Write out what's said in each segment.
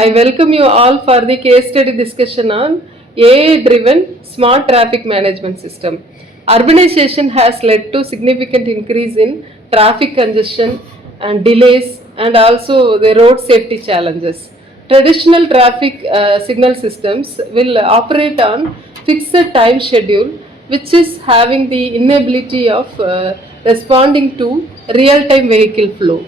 I welcome you all for the case study discussion on AI-driven smart traffic management system. Urbanization has led to significant increase in traffic congestion and delays and also the road safety challenges. Traditional traffic signal systems will operate on fixed time schedule, which is having the inability of responding to real-time vehicle flow.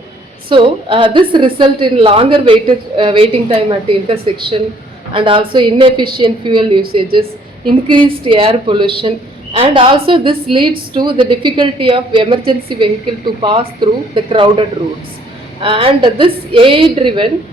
So this result in longer waiting time at the intersection and also inefficient fuel usages, increased air pollution, and also this leads to the difficulty of emergency vehicle to pass through the crowded routes. And this AI-driven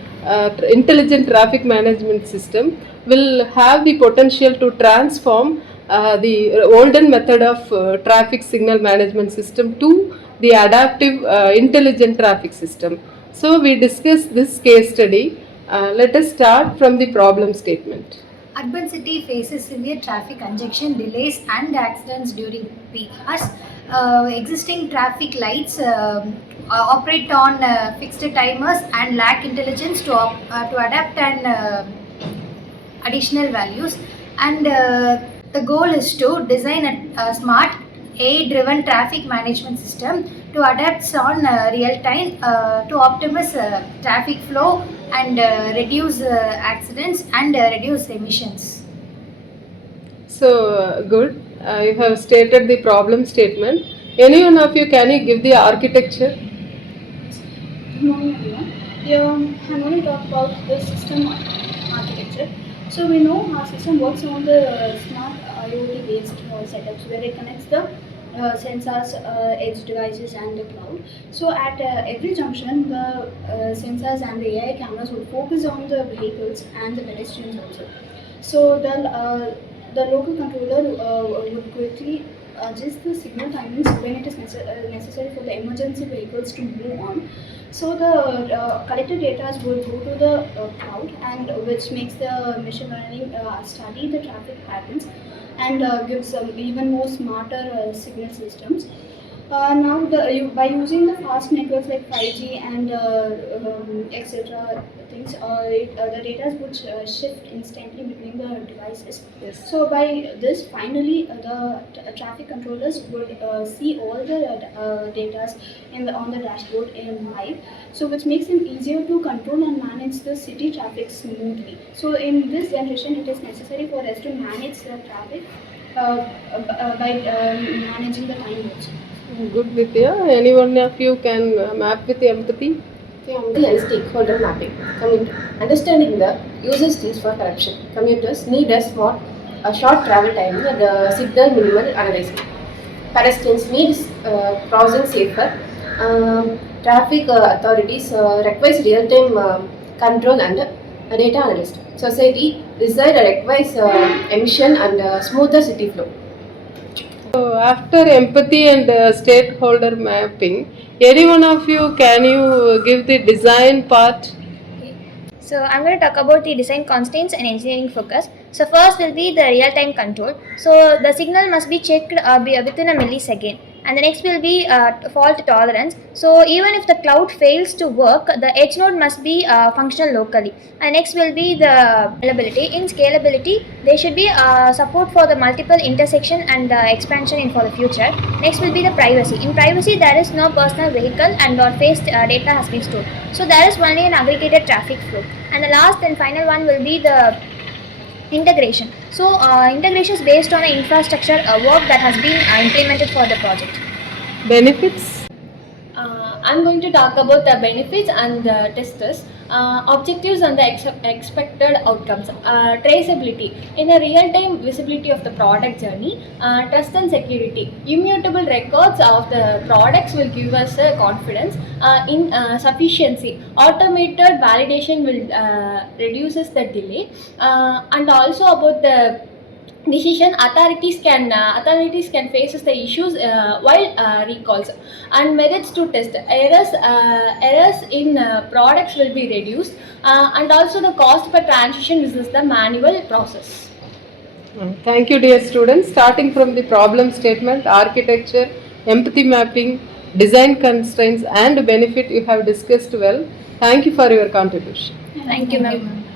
intelligent traffic management system will have the potential to transform the olden method of traffic signal management system to the adaptive intelligent traffic system. So we discussed this case study. Let us start from the problem statement. Urban city faces severe traffic congestion, delays and accidents during peak hours. Existing traffic lights operate on fixed timers and lack intelligence to adapt and additional values. And the goal is to design a smart AI-driven traffic management system to adapt on real time to optimize traffic flow and reduce accidents and reduce emissions. So good. You have stated the problem statement. Any one of you, can you give the architecture? Good morning, everyone. Here I'm going to talk about the system architecture. So we know our system works on the smart IoT based setups where it connects the sensors, edge devices and the cloud. So at every junction, the sensors and the AI cameras would focus on the vehicles and the pedestrians also. So the local controller would quickly adjust the signal timings when it is necessary for the emergency vehicles to move on. So the collected data would go to the cloud, and which makes the machine learning study the traffic patterns and gives even more smarter signal systems. Now, by using the fast networks like 5G and etc. things, the data would shift instantly between the devices. Yes. So by this, finally, the traffic controllers would see all the data on the dashboard in live. So which makes it easier to control and manage the city traffic smoothly. So in this generation, it is necessary for us to manage the traffic by managing the time also. Good, Vidya. Any one of you can map with empathy? Empathy and stakeholder mapping. Understanding the user's needs for correction. Commuters need a short travel time and signal minimal analysis. Pedestrians need crossing safer. Traffic authorities requires real-time control and data analyst. Society design requires emission and smoother city flow. So after empathy and stakeholder mapping, any one of you, can you give the design part? So I'm going to talk about the design constraints and engineering focus. So first will be the real-time control. So the signal must be checked within a millisecond. And the next will be fault tolerance. So even if the cloud fails to work, the edge node must be functional locally. And next will be the scalability. In scalability, there should be support for the multiple intersection and expansion for the future. Next will be the privacy. In privacy, there is no personal vehicle and or face data has been stored. So there is only an aggregated traffic flow. And the last and final one will be the integration. So integration is based on the infrastructure work that has been implemented for the project. Benefits? I'm going to talk about the benefits and the testers, objectives and the expected outcomes, traceability, in a real-time visibility of the product journey, trust and security, immutable records of the products will give us confidence, in sufficiency, automated validation will reduces the delay, and also about the decision, authorities can faces the issues while recalls, and methods to test errors in products will be reduced, and also the cost per transaction versus the manual process. Thank you, dear students. Starting from the problem statement, architecture, empathy mapping, design constraints and benefit, you have discussed well. Thank you for your contribution. Thank you, ma'am.